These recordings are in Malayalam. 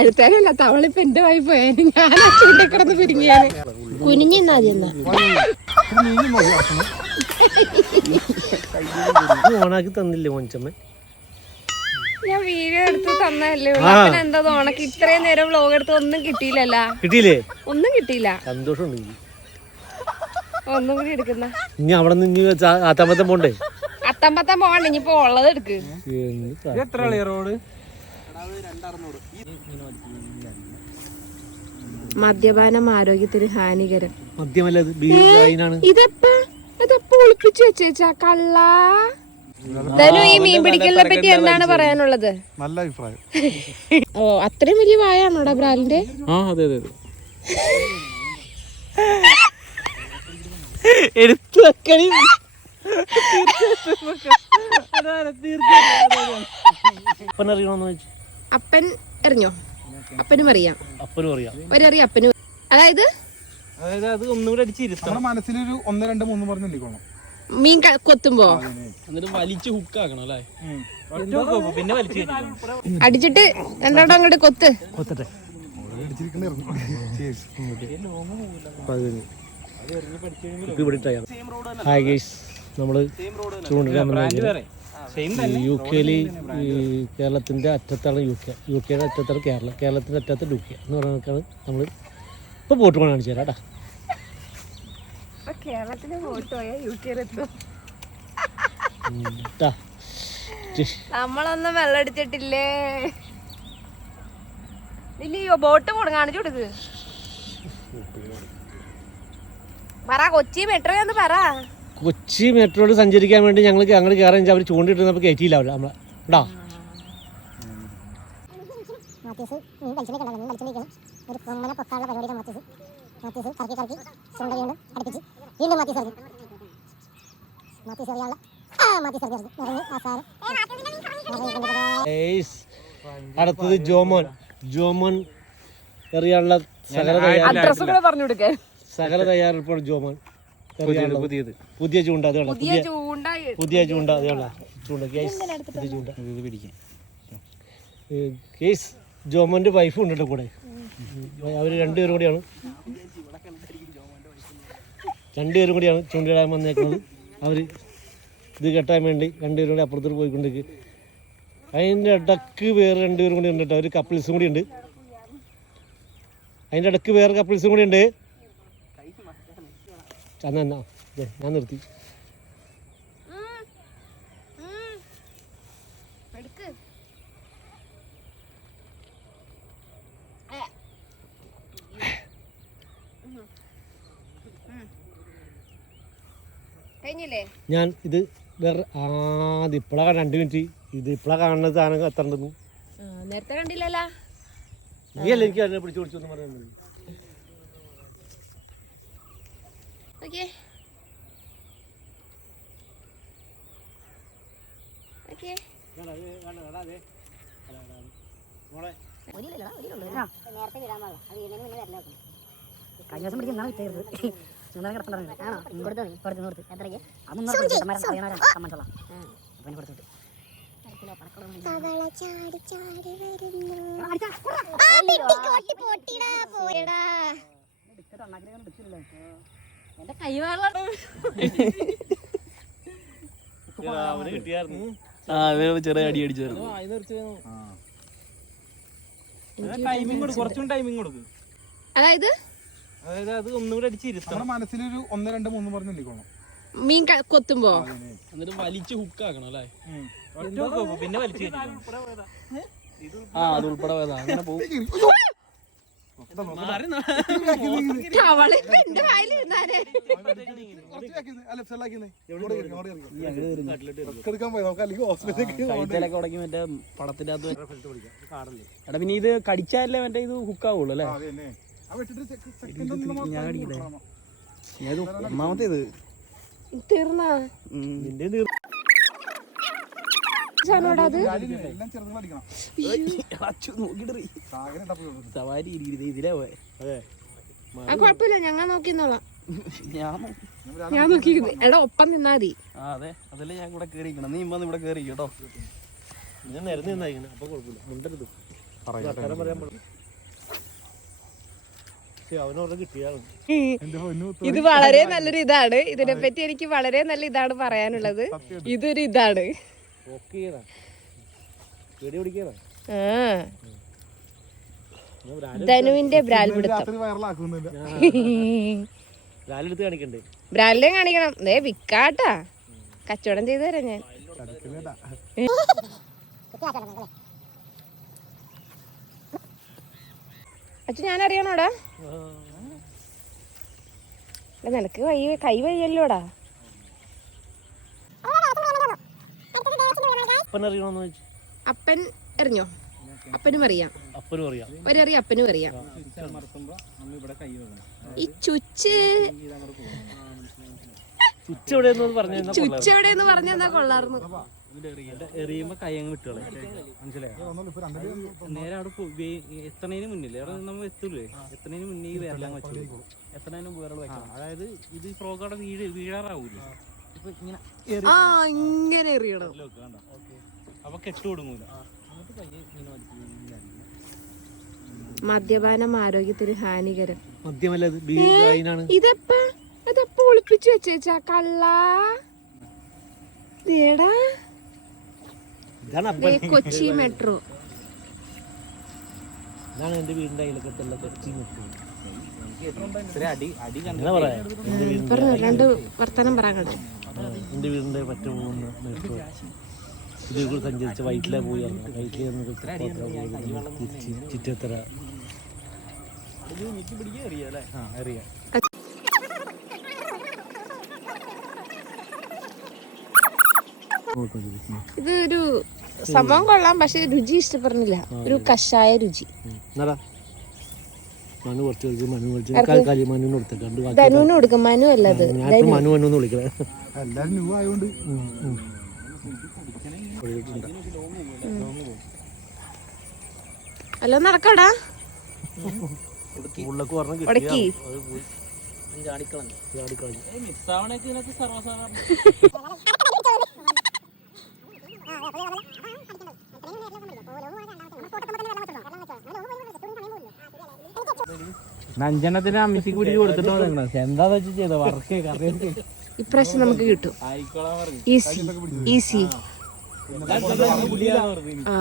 താഴ്ത്താനല്ല തവളിപ്പ എന്റെ വായി പോയാലും ഞാൻ ചൂണ്ടക്കിടന്ന് പിരിങ്ങിയാണ് കുനിഞ്ഞിന്നാ മതി എന്നാ. ഓണാക്കി തന്നില്ലേ മോഞ്ചമ്മ ഞാൻ വീഡിയോ എടുത്ത് തന്നല്ലേ. എന്താ ഓണക്ക്? ഇത്രയും നേരം വ്ലോഗ് എടുത്ത് ഒന്നും കിട്ടിയില്ലല്ല. കിട്ടിയില്ലേ? ഒന്നും കിട്ടിയില്ല. സന്തോഷം ഒന്നും കൂടി എടുക്കുന്ന. ഇനി അവിടെ നിന്ന് ഇനി ആത്താമത്തെ പോണ്ടേ? അത്തമ്പത്തം പോകണ്ടേ ഇനിയിപ്പോ ഉള്ളത് എടുക്ക്. എത്ര റോഡ്? മദ്യപാനം ആരോഗ്യത്തിന് ഹാനികരം. ഇതെപ്പ? ഇതെപ്പ ഒളിപ്പിച്ചു വെച്ചേച്ചാ? കള്ള? ധനു ഈ മീൻ പിടിക്കലിനെ പറ്റി എന്താണ് പറയാനുള്ളത്? നല്ല അഭിപ്രായം. ഓ അത്രയും വലിയ വായാണോടാ ബ്രാലിന്റെ ആ അതെ അതെ അതെ. എടുത്തു വെക്കണി. അപ്പനറിയണോന്ന് ചോദിച്ചു. അപ്പൻ എറിഞ്ഞോ അപ്പനും അറിയാം. അപ്പനും അറിയാം. ഒരറിയാം അപ്പനും. അതായത്? അതായത് അത് അടിച്ചിരുത്തണം മനസ്സിലൊരു ഒന്ന് രണ്ട് മൂന്ന് പറഞ്ഞ് എണ്ണിക്കോണം. മീൻ കൊത്തുമ്പോ? എന്നിട്ട് വലിച്ച് ഹുക്കാക്കണം അല്ലേ? ഒറ്റ hook വെക്കും, പിന്നെ വലിച്ച് കയറ്റിക്കണം. അടിച്ചിട്ട് രണ്ടോടം അങ്ങോട്ട് കൊത്ത്? കൊത്തട്ടെ. ഇവിടെ ഇട്ടാണ് ഹായ് ഗൈസ് നമ്മൾ ചൂണ്ടിടാൻ യു കെയിൽ കേരളത്തിന്റെ കേരളത്തിന്റെ അറ്റത്താണ് യു കെ യു കെയുടെ അറ്റത്താണ് കേരളം. കേരളത്തിന്റെ അറ്റത്ത് യു കെ എന്ന് പറയുന്നതാണ് നമ്മൾ ഇപ്പോൾ ബോട്ട് കൊണ്ട് കാണിച്ചു തരാം കേട്ടാ നമ്മളൊന്നും വെള്ളടിച്ചിട്ടില്ലേ? ഇല്ലയോ ബോട്ട് പോണ കാണിച്ചു കൊടുക്ക്. പറ കൊച്ചി മെട്രോ എന്ന് പറ. കൊച്ചി മെട്രോയിൽ സഞ്ചരിക്കാൻ വേണ്ടി ഞങ്ങൾ ഞങ്ങൾ കയറാൻ അവർ ചൂണ്ടിട്ടിരുന്നപ്പോൾ കയറ്റിയില്ല അവർ നമ്മളെ. ഇടാ മാത്യൂസ് മീൻ വലിച്ചിലേക്കുണ്ടല്ലോ മീൻ വലിച്ചിലേക്കാണ് ഒരു കൊമ്മനെ പൊക്കാനുള്ള പരിപാടിയാണ് മാത്യൂസ്. മാത്യൂസ് കറക്കി കറക്കി. ചൂണ്ട വീണ്ടും അടുപ്പിച്ച്. വീണ്ടും മാത്യൂസ് എറിഞ്ഞു മാത്യൂസ് എറിയാനുള്ള ആ മാത്യൂസ് എറിഞ്ഞു ഇറങ്ങി ആ അടുത്തത് ജോമോൻ. ജോമോൻ എറിയാനുള്ള സകല തയ്യാറ അഡ്രസ് കൂടെ പറഞ്ഞു കൊടുക്കാൻ സകല തയ്യാറെടുപ്പാണ് ജോമോൻ. പുതിയത് പുതിയ ചൂണ്ട അത് വേണം പുതിയ പുതിയ ചൂണ്ട പുതിയ ചൂണ്ട അത് വേണം ചൂണ്ട കേസ്. പുതിയ ചൂണ്ട. ഇത് പിടിക്കാം. കേസ്. ജോമോന്റെ വൈഫും ഉണ്ട് കേട്ടോ കൂടെ. അവർ രണ്ടുപേരും കൂടിയാണ്. രണ്ടുപേരും കൂടിയാണ് ചൂണ്ടയിടാൻ വന്നേക്കുന്നത്. അവർ ഇത് കെട്ടാൻ വേണ്ടി രണ്ടുപേരും കൂടി അപ്പുറത്തോട്ട് പോയിക്കൊണ്ടിരിക്കും. അതിന്റെ ഇടയ്ക്ക് വേറെ രണ്ടുപേരും കൂടി ഉണ്ട് കേട്ടോ. ഒരു കപ്പിൾസും കൂടി ഉണ്ട്. അതിന്റെ ഇടയ്ക്ക് വേറെ കപ്പിൾസും കൂടി ഉണ്ട്. എന്നാ ദേ, ഞാൻ നിർത്തി. ഞാൻ ഇത് വേറെ ആദ്യം ഇപ്പോഴാണ് രണ്ട് മിനിറ്റ്. ഇത് ഇപ്പോഴാണ് കാണുന്ന സാധനം എത്ര ഉണ്ടെന്ന്. നേരത്തെ കണ്ടില്ലല്ലോ. നീ അല്ല എനിക്ക് അതിനെ പിടിച്ചു പിടിച്ചു എന്ന് പറയാൻ മതി ഓക്കെ ഓക്കെ നേരത്തെ വിടാൻ പാടില്ല അത് വീടിന് മുന്നേ വരല വെക്കണം കഴിഞ്ഞ ദിവസം പിടിക്കുന്ന വിറ്റേരുത് മൂന്നാം കിടപ്പുണ്ടായിരുന്നു ആണോ? കൊടുത്തു കൊടുത്തു കൊടുത്തു എത്രയ്ക്ക് അതൊന്നും അറിയണവരാ സമ്മതിച്ചോളാം അപ്പം കൊടുത്തു എന്റെ കൈ വെള്ളം. അവന് കിട്ടിയായിരുന്നു. ആ ചെറിയ അടി അടിച്ചായിരുന്നു. ടൈമിംഗ് കൊടുക്കും കുറച്ചും ടൈമിംഗ് കൊടുക്കും. അതായത്? അതായത് അത് ഒന്നുകൂടെ അടിച്ചിരുത്തണം നമ്മുടെ മനസ്സിലൊരു ഒന്ന് രണ്ട് മൂന്ന് പറഞ്ഞ് എണ്ണിക്കോണം മീൻ കൊത്തുമ്പോ? എന്നിട്ട് വലിച്ച് ഹുക്കാക്കണം അല്ലേ? ഒറ്റ hook വെക്കും, പിന്നെ വലിച്ചു. ആ അത് ഉൾപ്പെടെ അങ്ങനെ പോകും മറ്റേ പടത്തിന്റെ അകത്ത് എടാ പിന്നെ ഇത് കടിച്ചാലേ മറ്റേ ഇത് ഹുക്കാവുള്ളൂ അല്ലേ? ഞാൻ കടിക്കില്ലേ ഞാൻ ഇത് ഒന്നാമത്തേത്. തീർന്നാ? നിന്റെ നീർ കുഴപ്പമില്ല ഞങ്ങൾ നോക്കിന്നോളാം. ഞാൻ നോക്കി. ഞാൻ നോക്കി എടാ ഒപ്പം നിന്നാ മതി. അതെ. അതല്ലേ ഞാൻ കൂടെ കേറിയിരിക്കണം നീ ഇമ്പന്ന് ഇവിടെ കേറി കേട്ടോ. ഞാൻ നിരന്ന് നിന്നായിരിക്കണം. അപ്പൊ കുഴപ്പമില്ല. മുണ്ടരുത്. ഇത് വളരെ നല്ലൊരു ഇതാണ് ഇതിനെപ്പറ്റി എനിക്ക് വളരെ നല്ല ഇതാണ് പറയാനുള്ളത്. ഇതൊരു ഇതാണ്. ധനുവിന്റെ ബ്രാലിനെ കാണിക്കണം. ദേ വിക്കാട്ടാ. കച്ചവടം ചെയ്തു തരാം ഞാൻ. അച്ഛൻ ഞാൻ അറിയണോടാ എടാ, നിനക്ക് കൈ കൈ വയ്യല്ലോടാ അപ്പൻ അറിയണമെന്ന് വെച്ചു അപ്പൻ എറിഞ്ഞോ അപ്പനും അറിയാം. അപ്പനും അറിയാം. ഒരറിയ അപ്പനും അറിയാം. ഈ ചുച്ച് ചുച്ച് എവിടെയെന്ന് പറഞ്ഞു ചുച്ച് എവിടെയെന്ന് പറഞ്ഞാ കൊള്ളാർന്നു എറിയുമ്പോ കൈ അങ്ങ് വിട്ടുകളെ മനസ്സിലായോ? നേരെ അവിടെ പോ- വേ- എത്തണേന് മുന്നിൽ അവിടെ നമ്മൾ എത്തൂലേ? എത്തണേന് മുന്നേ ഈ വിരലാൻ വെച്ചു എത്തണേന് വിരൽ വെക്കണം. അതായത് ഇത് ഈ ഫ്രോഗ് അവിടെ വീഴ് വീഴാറാവൂലേ? ഇപ്പൊ ഇങ്ങനെ എറി ആ ഇങ്ങനെ എറിയണം. അപ്പൊ. മദ്യപാനം ആരോഗ്യത്തിന് ഹാനികരം. മദ്യമല്ല ഇത് ബീ ഇതപ്പ? ഒളിപ്പിച്ചു വെച്ചേച്ചാ? കള്ളാ? കൊച്ചി മെട്രോ. ഇതാണ് എന്റെ വീടിന്റെ അയലക്കത്തുള്ള കൊച്ചി നിൽക്കുന്നത് ഇത്ര അടി അടി കണ്ട അങ്ങനെ പറയാം? എന്റെ രണ്ട് വർത്തമാനം പറയാങ്ങട് എന്റെ വീടിന്റെ പറ്റ പോകുന്ന മെട്രോ. ഇതിൽ കൂടി സഞ്ചരിച്ച് വൈറ്റിലെ പോയി ഇറങ്ങാം വൈറ്റിലെ നിന്ന് പോയി തിരിച്ച് ചുറ്റത്തറ ആ അറിയാം ഇത് ഒരു സംഭവം കൊള്ളാം പക്ഷെ രുചി ഇഷ്ടപ്പെടുന്നില്ല. ഒരു കഷായ രുചി. മനു കുറച്ച് മനു കുറച്ച് മനു കൊടുത്തേക്കാണ്ട് ബാക്കി ധനുവിന് കൊടുക്കും. മനു അല്ലത് മനു മനു എന്ന് വിളിക്കണേ. എല്ലാരും ന്യൂ ആയതുകൊണ്ട് അല്ലോ നടക്കടാ. ഉടക്കി. അഞ്ചെണ്ണത്തിന് അമ്മച്ചിക്ക് പിടിച്ച് കൊടുത്തിട്ടോ എന്താ വെച്ച് ചെയ്തോ? വർക്ക് കറിയൊക്കെ. ഇപ്രാവശ്യം നമുക്ക് കിട്ടും. ഈസി ഈസി ആ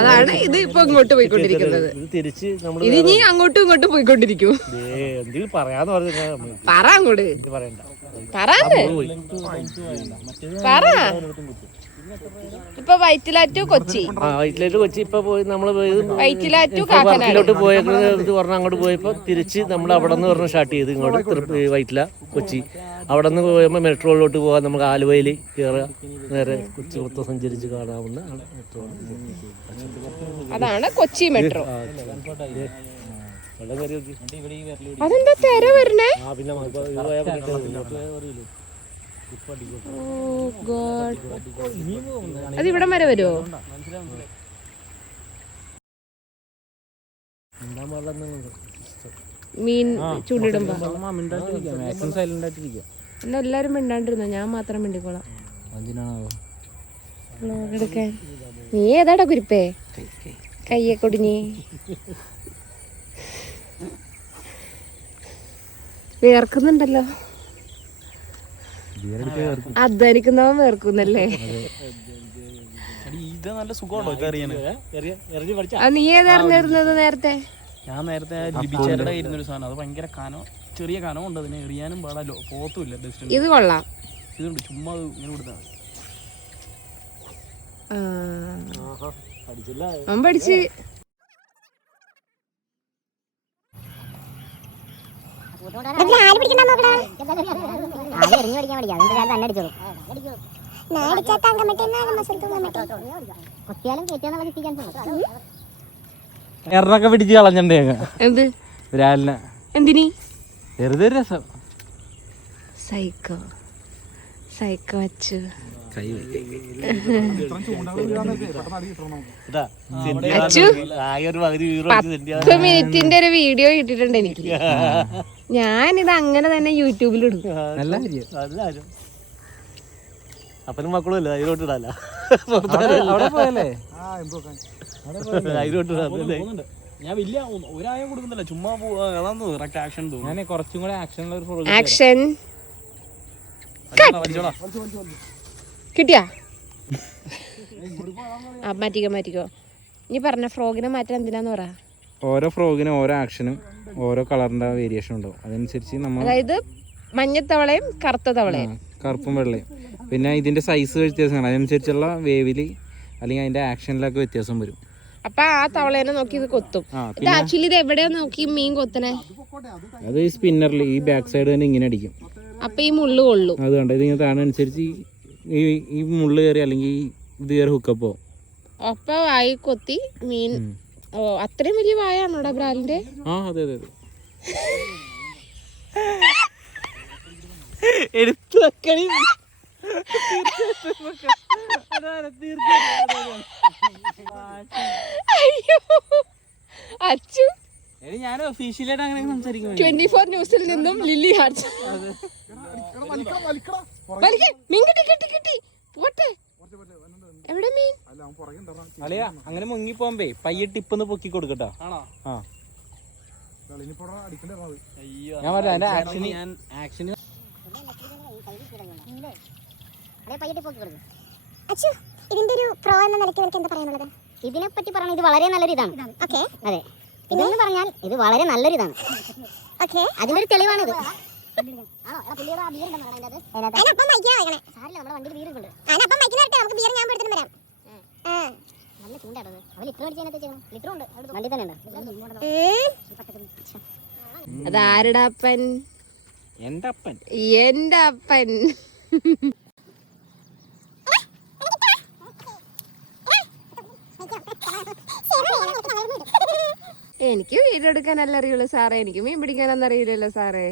അതാണ് ഇത് ഇപ്പൊ അങ്ങോട്ട് പോയിക്കൊണ്ടിരിക്കുന്നത്. ഇത് തിരിച്ച് നമ്മൾ ഇത് ഇനി അങ്ങോട്ടും ഇങ്ങോട്ടും പോയിക്കൊണ്ടിരിക്കും. പറ അങ്ങോട്ട്. പോയി. പറ. ഇപ്പൊ വൈറ്റിലാറ്റു കൊച്ചി. ആ വൈറ്റിലോട്ട് കൊച്ചി ഇപ്പൊ പോയി നമ്മൾ വൈറ്റിലാറ്റു കാക്കനാട്. വർക്കിലോട്ട് പോയേക്കുന്നത് പറഞ്ഞ അങ്ങോട്ട് പോയപ്പോ തിരിച്ച് നമ്മൾ അവിടെ നിന്ന് പറഞ്ഞ് സ്റ്റാർട്ട് ചെയ്ത് ഇങ്ങോട്ട് തൃപ്പ- വൈറ്റില കൊച്ചി. അവിടെ നിന്ന് പോയപ്പോൾ മെട്രോയിലോട്ട് പോകാൻ നമുക്ക് ആലുവയിൽ കയറുക നേരെ കൊച്ചി മൊത്തം സഞ്ചരിച്ച് കാണാവുന്ന ആണ്. മെട്രോ അതാണ് കൊച്ചി മെട്രോ വെള്ളം കയറി നോക്കി അതെന്താ തെര വരണേ? ആ പിന്നെ മ- ഇത് പോയാൽ പിന്നെ ഇങ്ങോട്ട് അറിയില്ലേ ഇപ്പൊ അടിക്കും ഓ ഗോഡ് അത് ഇവിടം വരെ വരുമോ മീൻ ചൂണ്ടിടുമ്പോ. എന്നാ എല്ലാരും മിണ്ടാണ്ടിരുന്നോ? ഞാൻ മാത്രം മിണ്ടിക്കോളാം. നീ ഏതാടാ കുരിപ്പേ? കയ്യെ കൊടിഞ്ഞി വേർക്കുന്നുണ്ടല്ലോ അധ്വാനിക്കുന്നവൻ വേർക്കുന്നല്ലേ ഇത് നല്ല സുഖമുണ്ടോ ഇത് അറിയാന് എറിയ- എറിഞ്ഞ് പഠിച്ച വേർക്കുന്നല്ലേ നീ ഏതായിരുന്നിരുന്നത് നേരത്തെ? ഞാൻ നേരത്തെ ലിബിച്ചേരുടെ കയ്യിരുന്ന ഒരു സാധനം. അത് ഭയങ്കര കനോ ചെറിയ കനം ഉണ്ട് അതിനെ. എറിയാനും പാടല്ലോ. പോത്തുമില്ല ഡിസ്റ്റൻസ് ഇത് കൊള്ളാം. ഇതുണ്ട്. ചുമ്മാ ഇങ്ങനെ കൊടുത്താൽ അവൻ പഠിച്ച്. എറൊക്കെ പിടിച്ച് കളഞ്ഞണ്ടേ എന്ത്? എന്തിനി? വെറുതെ ഒരു രസം. സൈക്കോ. സൈക്കോ അച്ചു. പത്ത് മിനിറ്റിന്റെ ഒരു വീഡിയോ കിട്ടിയിട്ടുണ്ട് എനിക്ക്. ഞാനിത് അങ്ങനെ തന്നെ യൂട്യൂബിലിടും നല്ല കാര്യം. അപ്പനും മക്കളും അല്ല അതിലോട്ട് ഇടാല അവിടെ പോയല്ലേ. അതിലോട്ട് ഇടാല്ലേ ഞാൻ വലിയ ഒരായം കൊടുക്കുന്നില്ല ചുമ്മാ അതാന്ന് കറക്റ്റ് ആക്ഷൻ തോന്നുന്നു ഞാൻ കുറച്ചും കൂടെ ആക്ഷനുള്ള ഒരു ആക്ഷൻ കിട്ടിയാ? മാറ്റിക്കോ മാറ്റിക്കോ. നീ പറഞ്ഞ ഫ്രോഗിനെ മാറ്റാൻ എന്തിനാന്ന് പറ. ഓരോ ഫ്രോഗിനും ഓരോ ആക്ഷനും ഓരോ കളറിന്റെ വേരിയേഷൻ ഉണ്ടാവും. അതനുസരിച്ച് നമ്മൾ അതായത് മഞ്ഞത്തവളയും കറുത്ത തവളയും. കറുപ്പും വെള്ളയും. പിന്നെ ഇതിന്റെ സൈസ് വ്യത്യാസമാണ് അതനുസരിച്ചുള്ള വേവിൽ അല്ലെങ്കിൽ അതിന്റെ ആക്ഷനിലൊക്കെ വ്യത്യാസം വരും. അപ്പൊ ആ തവളേനെ നോക്കി ഇത് കൊത്തും. ഇത് ആക്ച്വലി ഇത് എവിടെയാ നോക്കി മീൻ കൊത്തണേ? അത് ഈ സ്പിന്നറിൽ ഈ ബാക്ക് സൈഡ് തന്നെ ഇങ്ങനെ അടിക്കും. അപ്പൊ ഈ മുള്ളു കൊള്ളു. അത് കണ്ടോ ഇതിങ്ങനെ താണനുസരിച്ച് ഈ ഈ മുള്ള് കയറി അല്ലെങ്കിൽ ഇത് കയറി ഹുക്കപ്പോ അപ്പൊ വായി കൊത്തി മീൻ ഓ അത്രയും വലിയ വായാണോടാ ബ്രാലിന്റെ ആ അതെ അതെ അതെ. എടുത്തു വെക്കണി. അയ്യോ. അച്ചു ഞാൻ ഒഫീഷ്യലായിട്ട് അങ്ങനെ സംസാരിക്കും ട്വന്റി ഫോർ ന്യൂസിൽ നിന്നും ലില്ലി ഹാർട്ട് കിട്ടി കിട്ടി. പോട്ടെ. എവിടെ മീൻ? അല്ല, അവൻ പുറകെ ഉണ്ടായിരുന്നു. അളിയാ അങ്ങനെ മുങ്ങി പോകുമ്പേ പയ്യെ ടിപ്പൊന്ന് പൊക്കി കൊടുക്കട്ടോ. ആണോ? ആ. ഞാൻ പറയാം എന്റെ ആക്ഷന് ഞാൻ ആക്ഷന് അതേ പയ്യട്ടി പോക്കി കൊടുക്കും. അച്ചു ഇതിന്റെ ഒരു പ്രോ എന്ന നിലയ്ക്ക് എനിക്ക് എന്താ പറയാനുള്ളത് ഇതിനെ പറ്റി ഇത് വളരെ നല്ലൊരു ഇതാണ് ഓക്കെ. അതെ. പിന്നെ എന്ന് പറഞ്ഞാൽ ഇത് വളരെ നല്ലൊരു ഇതാണ് ഓക്കെ അതിന്റെ ഒരു തെളിവാണിത് നല്ല ചൂണ്ടാണത് അവൻ ലിറ്റർ മേടിച്ച് അതിനകത്ത് ലിറ്റർ ഉണ്ട്. വണ്ടി തന്നെ ഉണ്ട്. അത് ആരുടെ അപ്പൻ? എന്റെ അപ്പൻ. എന്റെ അപ്പൻ. എനിക്ക് വീഡിയോ എടുക്കാനല്ല അറിയുള്ളൂ സാറേ. എനിക്ക് മീൻ പിടിക്കാനൊന്നും അറിയില്ലല്ലോ സാറേ.